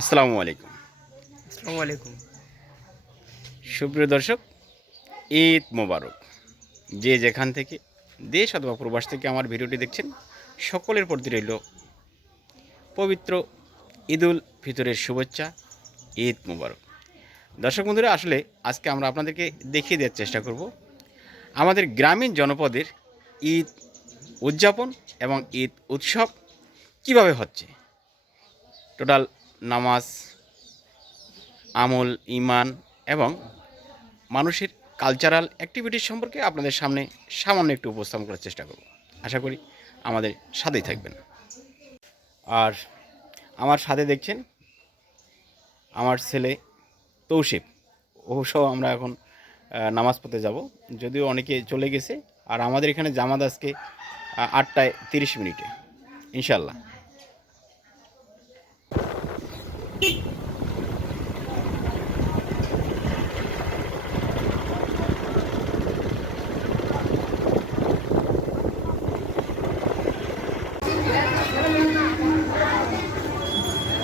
আসসালামু আলাইকুম। আসসালামু আলাইকুম। সুপ্রিয় দর্শক ঈদ মোবারক। যে যেখান থেকে দেশ অথবা প্রবাস থেকে আমার ভিডিওটি দেখছেন সকলের প্রতি রইল পবিত্র ঈদুল ফিতরের শুভেচ্ছা ঈদ মোবারক। দর্শক বন্ধুরা আসলে আজকে আমরা আপনাদেরকে দেখিয়ে দেওয়ার চেষ্টা করব আমাদের গ্রামীণ জনপদের ঈদ উদযাপন এবং ঈদ উৎসব কীভাবে হচ্ছে। টোটাল নামাজ, আমল ইমান এবং মানুষের কালচারাল অ্যাক্টিভিটিস সম্পর্কে আপনাদের সামনে সামান্য একটু উপস্থাপন করার চেষ্টা করব। আশা করি আমাদের সাথেই থাকবেন। আর আমার সাথে দেখছেন আমার ছেলে তৌসিফ। ও সহ আমরা এখন নামাজ পড়তে যাব। যদিও অনেকে চলে গেছে। আর আমাদের এখানে জামাত আজকে আটটায় তিরিশ মিনিটে। ইনশাল্লাহ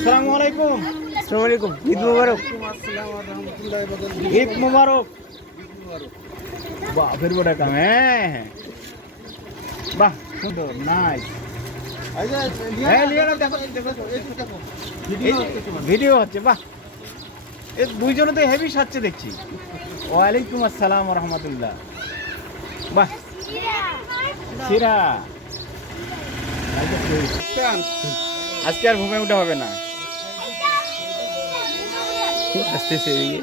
আসসালামু আলাইকুম। আসসালামু আলাইকুম। ঈদ মুবারক। ঈদ মুবারক। বাহ ফের বড় কাম হ্যাঁ হ্যাঁ। বাহ সুন্দর নাইস হ্যাঁ ভিডিও হচ্ছে বাহ। এ দুইজনে তো হেভি সাজছে দেখছি। ওয়ালাইকুম আসসালাম রহমতুল্লাহ। বাহ। সিরা আজকে আর ঘুমে উঠা হবে না। এদিকে।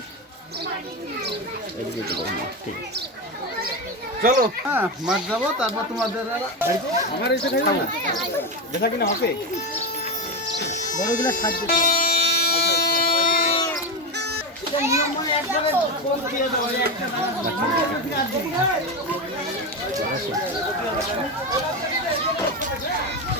এদিকে একটু বসো না, ঠিক আছে। চলো। হ্যাঁ মাঠ যাব তারপর তোমাদের আমার এসে খাই। দেখা কিনা হবে? বড়গুলো সাহায্য Oi,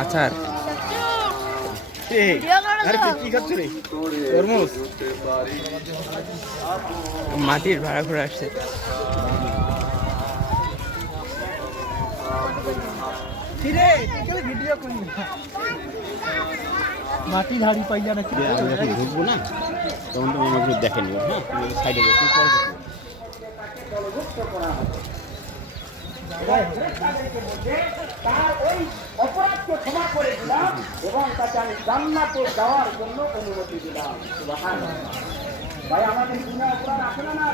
আচার। মাটির ভাড়া করে আসছে ফিরে ভিডিও করি মাটির হাড়ি পাইয়া নাকি আমি যখন ঢুকবো না তখন তুমি আমাকে দেখে নিও হ্যাঁ? তুমি সাইডে গিয়ে তুমি তার ওই অপরাধকে ক্ষমা করে দিলাম এবং তাকে আমি জান্নাতে যাওয়ার জন্য অনুমতি দিলাম ভাই আমাদের দুনিয়া অপরাধ না না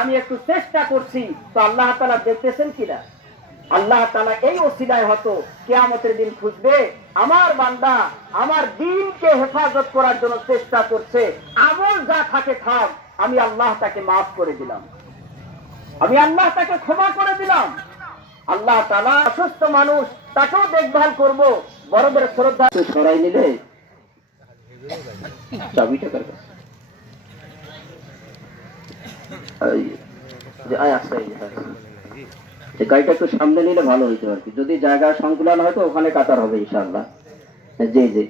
আমি একটু চেষ্টা করছি, তো আল্লাহ তালা দেখতেছেন কিনা? আল্লাহ তালা এই ওসিলায় হতো, কেয়ামতের দিন খুঁজবে। আমার বান্দা, আমার দিনকে হেফাজত করার জন্য চেষ্টা করছে। আমল যা থাকে থাক, আমি আল্লাহ তাকে মাফ করে দিলাম। আমি আল্লাহ তাকে ক্ষমা করে দিলাম। আল্লাহ তালা অসুস্থ মানুষ, তাকেও দেখভাল করব। বড়দের শ্রদ্ধা সরাই নিলে চাবিটা কার হ্যাঁ। গাড়িটা একটু সামনে নিলে ভালো যদি জায়গা সংকুলন হয় তো ওখানে কাতার হবে ইনশাল্লাহ জি জি।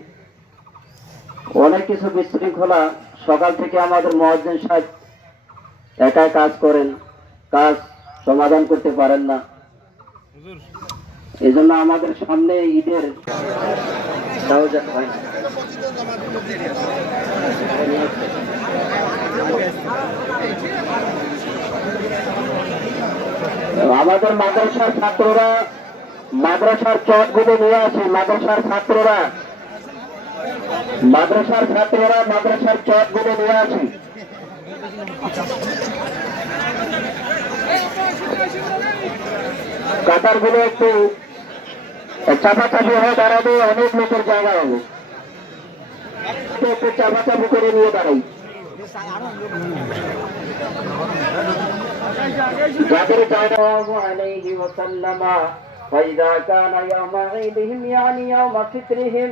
অনেক কিছু বিশৃঙ্খলা। সকাল থেকে আমাদের মহাজন সাহেব একাই কাজ করেন, কাজ সমাধান করতে পারেন না। এই জন্য আমাদের সামনে ঈদের। আমাদের মাদ্রাসার ছাত্ররা, মাদ্রাসার চটগুলো নিয়ে আসে, মাদ্রাসার ছাত্ররা। মাদ্রাসার ছাত্ররা মাদ্রাসার চটগুলো নিয়ে আসে। কাতারগুলো একটু চাপাচাপি হয়ে দাঁড়াবে অনেক লোকের জায়গা হবে একটু একটু চাপাচাপি করে নিয়ে দাঁড়াই যাদের জায়গা عليه وسلم فإذا كان يوم عيدهم يعني يوم فطرهم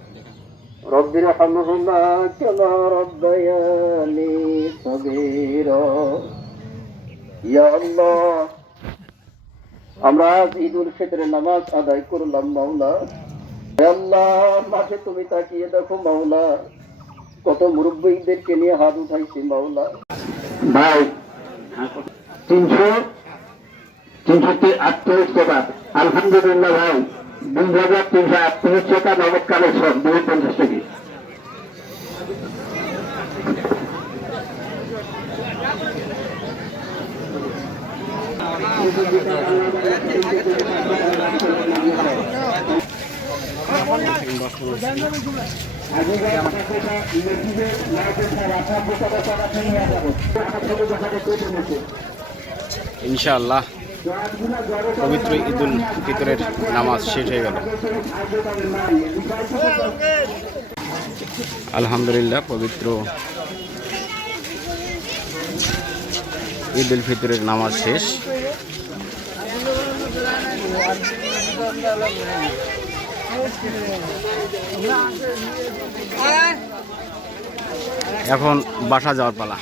رب ارحمهما كما ربياني صغيرا يا الله আমরা আজ ঈদ উল ফিতরের নামাজ আদায় করলাম মাওলা হে আল্লাহ মাঠে তুমি তাকিয়ে দেখো মাওলা কত মুরব্বীদেরকে নিয়ে হাত উঠাইছি মাওলা ভাই তিনশো তিনশো আটত্রিশ টাকা আলহামদুলিল্লাহ ভাই দুই হাজার তিনশো আটত্রিশ টাকা নগদ কালেকশন দুই পঞ্চাশ টাকা ইনশাআল্লাহ। পবিত্র ঈদুল ফিতরের নামাজ শেষ হয়ে গেল। আলহামদুলিল্লাহ, পবিত্র ঈদ উল ফিতরের নামাজ শেষ। এখন বাসা যাওয়ার পালা।